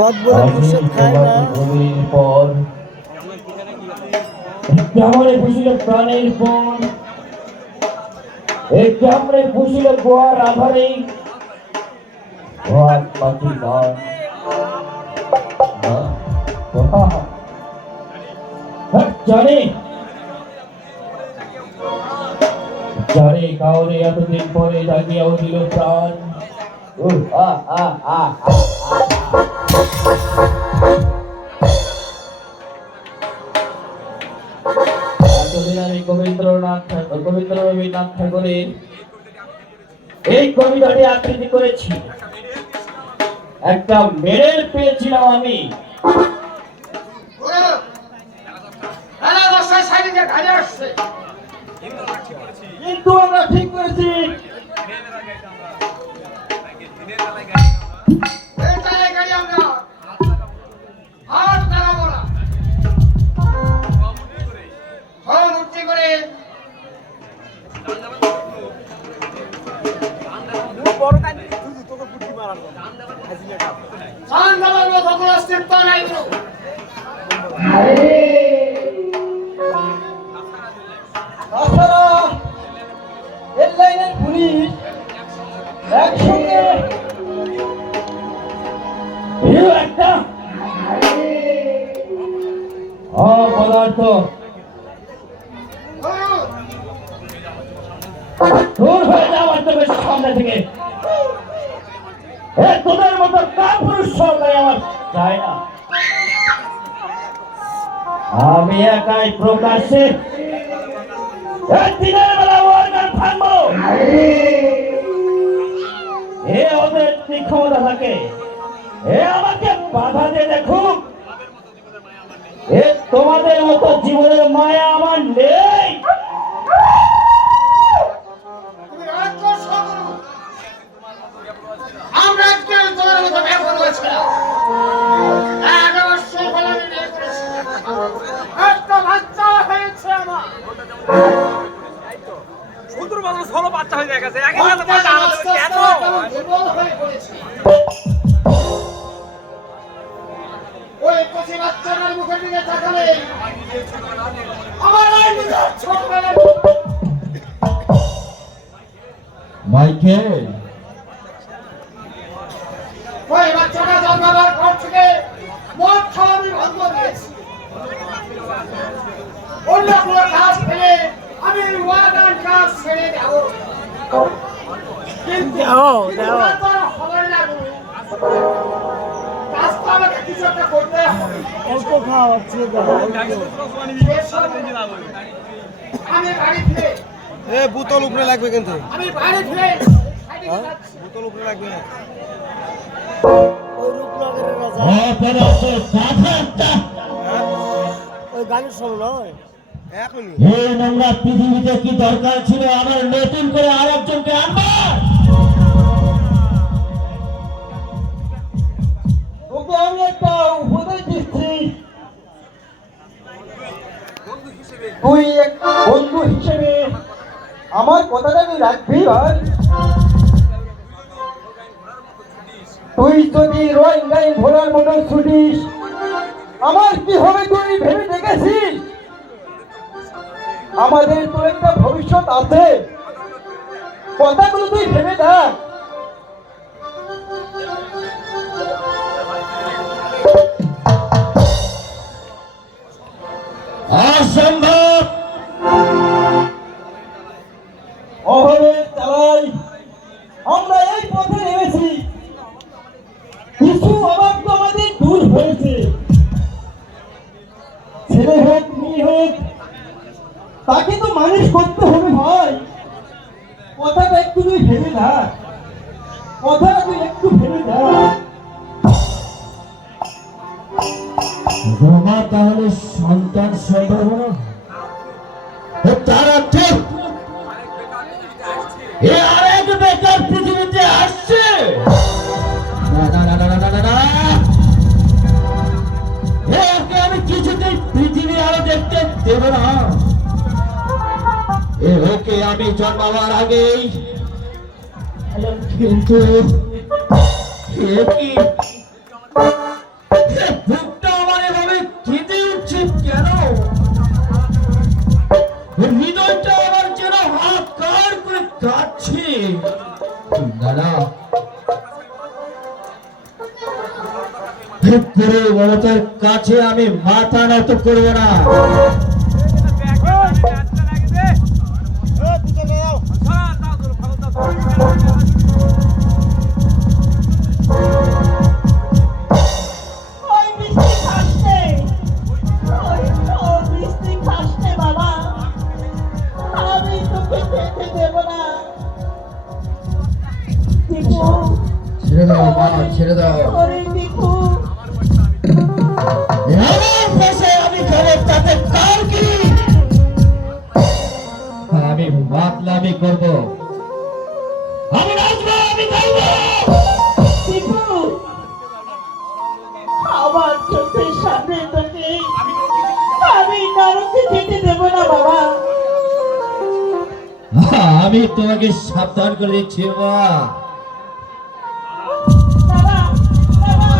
মদ বলে মুর্শিদ খায় না। কেমনে বুঝিল প্রাণের পণ, এই কেমনে বুঝিল গোয়ার আধারে গোয়ার পাখি গান। জানি জানি কাউরে এতদিন পরে জাগিয়াও দিল প্রাণ। রবীন্দ্রনাথ ঠাকুরের এই কবিতাটি আবৃত্তি করেছি। একটা মেডেল পেয়েছিলাম আমি। কিন্তু আমরা ঠিক করেছি পুলিশ একসঙ্গে একটা অপদার্থ দূর হয়ে যাওয়ার তো বেশ সামনে থেকে। তোদের মতো কাপুরুষ সরকারে আমার চাই না। আমি একাই প্রকাশ্যে দিনের বেলা ওয়ার্গান থাকবো। ওদের ক্ষমতা থাকে আমাকে বাধা দিয়ে দেখুক। তোমাদের মতো জীবনের মায়া আমার নেই। মাইকেল ওই বাচ্চাটা জন্মাবার পর থেকে মদ খাওয়া আমি বন্ধ দিয়েছি। অন্য কোনো কাজ ফেলে আমি ওয়াগান কাজ ছেড়ে যাব। কিন্তু খবর না কাজ তো আমাকে কিছু একটা করতে হবে। অল্প খাওয়া হচ্ছে আমি বাড়ি ফিরে বোতল উপরে লাগবে কিন্তু আমি বাড়ি ফিরে বোতল উপরে লাগবে না। ওই গানের সব নয় এখনই। এই নোংরা পৃথিবীতে কি দরকার ছিল আমার নতুন করে আর একজনকে আনবার? ওকে আমি একটা উপদেশ দিচ্ছি, তুই এক বন্ধু হিসেবে আমার কথাটা তুই রাখবি। ভাই তুই যদি রোহিঙ্গাই ঘোড়ার মতো ছুটিস আমার কি হবে তুই ভেবে দেখেছিস? আমাদের তো একটা ভবিষ্যৎ আছে, কথাগুলো তুই ভেবে দেখ। অসম্ভব অহরে চালাই আমরা এই পথে নেমেছি, কিছু অভাব তো আমাদের দূর হয়েছে। ছেলে হোক মেয়ে হোক তাকে তো মানুষ করতে হবে ভাই। কথাটা একটু তুই ভেবে দেখ, কথাটা তুই একটু ভেবে দেখ। তোমার তাহলে সন্তান সম্ভাবনা তারা ঠিক আরেক বেকার পৃথিবীতে আসছে। আমি কিছুতেই পৃথিবী আরো দেখতে দেব না। ওকে আমি জন্মাবার আগেই কিন্তু পুরো মমতার কাছে আমি মাথা নত করব না। ওই মিষ্টি খাসতে ওই মিষ্টি খাসতে বাবা, আমি তোকে খেতে দেব না। দীপু, ছেড়ে দাও মা, ছেড়ে দাও। ওরে দীপু, আমার পাশে আমি খাবো তাতে কার কি? আমি মাতলামি করব, আমি নাচবো, আমি গাইবো। দীপু, আমার চোখের সামনে তোকে আমি নরকে যেতে দেব না বাবা। আমি তোমাকে সাবধান করে দিচ্ছি মা। বাবা, বাবা,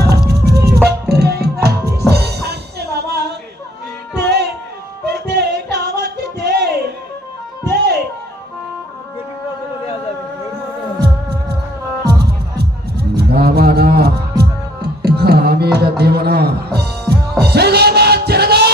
এই মিষ্টি খাসতে বাবা, দে, দে, এটা আমাকে দে, দে। না মা না, আমি এটা দেব না। ছেড়ে দাও মা, ছেড়ে দাও।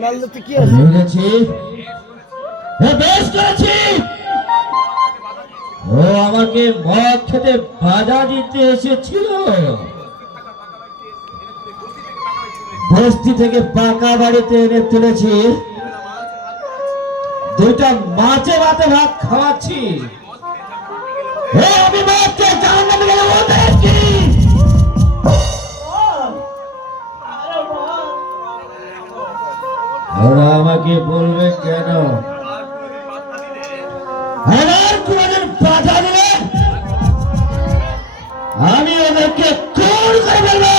মারলে তো কি আছে? মেরেছি, বেশ করেছি। ও আমাকে মদ খেতে বাধা দিতে এসেছিল। বস্তি থেকে পাকা বাড়িতে এনে তুলেছি, দুইটা মাছে ভাতে ভাত খাওয়াচ্ছি। আমি মাছকে জাহান্নামে গেলে ওদের কি? বল, আরে বল। ওরা আমাকে বলবে কেন? আমার কোনদিন বাধা দিলে আমি ওদেরকে খুন করে ফেলবো।